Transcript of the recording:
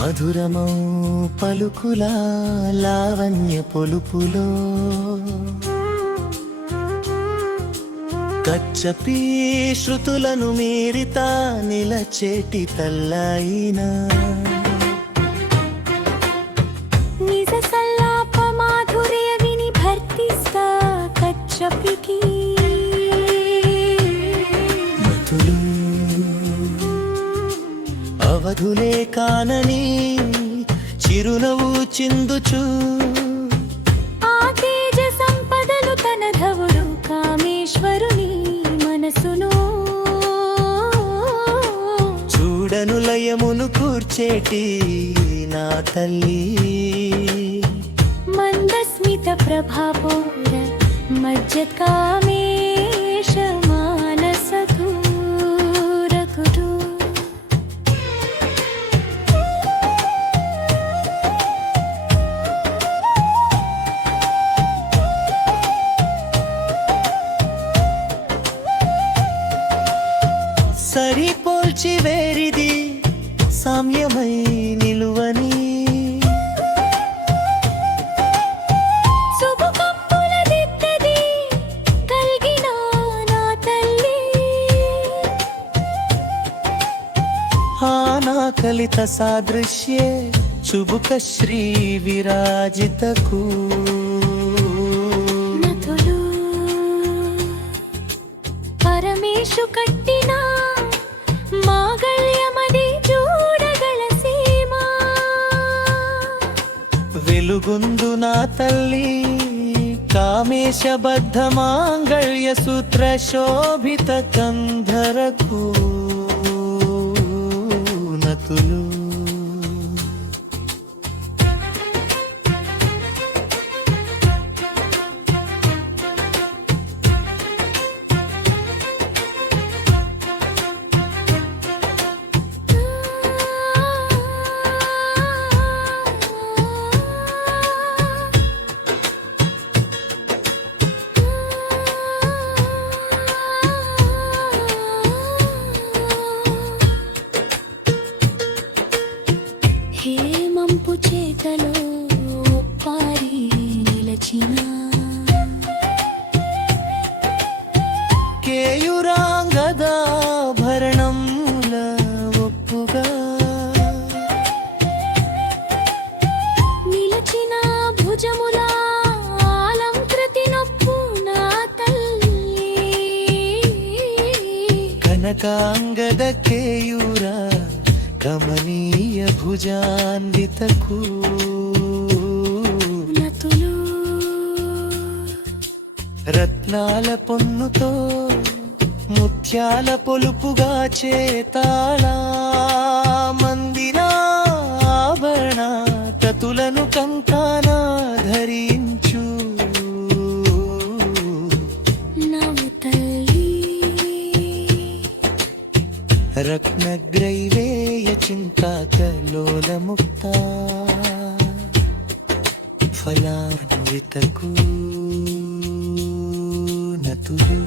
మధురమౌ పలుకుల లావణ్య పొలుపులో కచ్చపి శృతులను మీరితా నిలచేటి తల్లైనా నిజ సల్లాప మాధుర్య విని భర్తిస్తా కచ్చపికి మధులు అవధులే కానని చిరునవ్వు చిందుచు ఆ తేజ సంపదలు తన ధవుడు కామేశ్వరుని మనసును చూడను లయమును కూర్చేటి నా తల్లి మందస్మిత ప్రభాపూర మజ్జ కామేశ మానసధూరకుడు సరిపోల్చి వేరిది సామ్యమై నిలువని శుభకంపుల దిద్దది కలిగిన నా తల్లి ఆనా కలిత సాదృశ్యే చుబుక శ్రీ విరాజితకు నతులు పరమేశు కట్టిన మాగళ్యమది చూడగల సీమా వెలుగుందు నా తల్లి కామేశబద్ధ మాంగళ్య సూత్ర శోభిత కంధరకు నతులు హేమంపు చేతలో పారి నిలచిన కేయురాంగదాభరణముల ఒప్పుగా నిలచిన భుజముల ఆలంకృతి నొప్పు నా తల్లి కనకాంగద కేయురా కమనీయ భుజాన్వితకు నతులు రత్నాల పొన్నుతో ముత్యాల పొలుపుగా చేతాళ మందిన ఆభరణ తతులను కంకాన ధరించు నవ్వు తల్లి రత్నగ్రైవేయ చింతాకలోలముక్త ఫలాన్వితకు నతులు